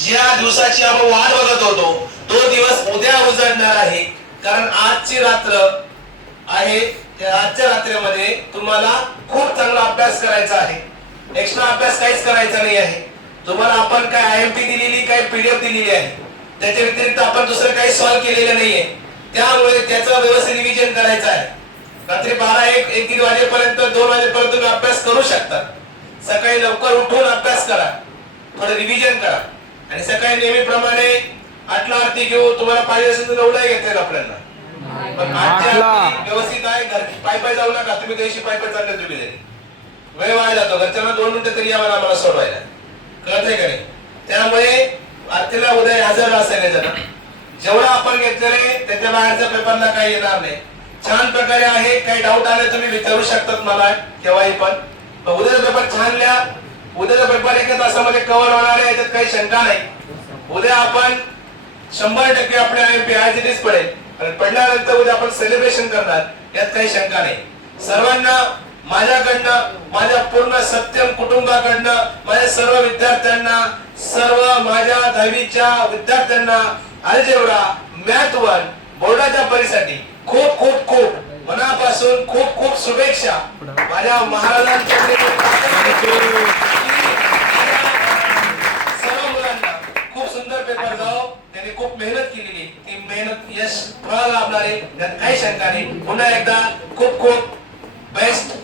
ज्या दिवसाची आपण वाट बघत होतो तो दिवस उद्या उजाडणार आहे. कारण आजची रात्र आहे, त्या आजच्या रात्रीमध्ये तुम्हाला खूप चांगला अभ्यास करायचा आहे. एक्स्ट्रा अभ्यास काहीच करायचा नाही आहे. तुम्हाला आपण काय आयएमपी दिलेली, काय पीडीएफ दिलेली आहे, त्याच्या व्यतिरिक्त आपण दुसरं काही सॉल्व्ह केलेलं नाहीये. त्यामुळे त्याचं व्यवस्थित रिव्हिजन करायचं आहे. रात्री 12-1-1-3 वाजेपर्यंत 2 वाजेपर्यंत तुम्ही अभ्यास करू शकता. सकाळी लवकर उठून अभ्यास करा, थोडं रिव्हिजन करा आणि सकाळी नेहमीप्रमाणे 8ला आरती घेऊ. तुम्हाला पाहिजे असेल तर 9ला घेता येईल आपल्याला, पण 8च्या व्यवस्थित आहे. घरची पाय जाऊ नका तुम्ही, दिवशी पाय चालले तुम्ही तरी वेळ वाया जातो. घरच्यांना 2 मिनिटं तरी यावं आम्हाला सोडवायला, कळतंय का नाही? त्यामुळे आरतीला उद्या हजर असायला जरा जेवढं आपण घेतलेले त्याच्या बाहेरच्या पेपरला काही येणार नाही. छान प्रकारे आहे. काही डाऊट आले तुम्ही विचारू शकतात मला केव्हाही पण उद्याचा पेपर छान लिहा. उद्याचा पेपर 1 तासामध्ये कव्हर होणार आहे, याच्यात काही शंका नाही. उद्या आपण 100% आपल्या आयपीआयजीच पडेल आणि पडल्यानंतर उद्या आपण सेलिब्रेशन करणार, यात काही शंका नाही. सर्वांना माझ्याकडनं, माझ्या पूर्ण सत्यम कुटुंबाकडनं, माझ्या सर्व विद्यार्थ्यांना, सर्व माझ्या 10वीच्या विद्यार्थ्यांना अल्जेब्रा मॅथ 1 बोर्डाच्या परीक्षेसाठी खूप खूप खूप मनापासून खूप खूप शुभेच्छा. माझ्या महाराजांच्या सर्व मुलांना खूप सुंदर पेपर जाओ. त्यांनी खूप मेहनत केलेली, ती मेहनत यश फळ लाभणार आहे, त्यात काही शंका नाही. पुन्हा एकदा खूप खूप बेस्ट.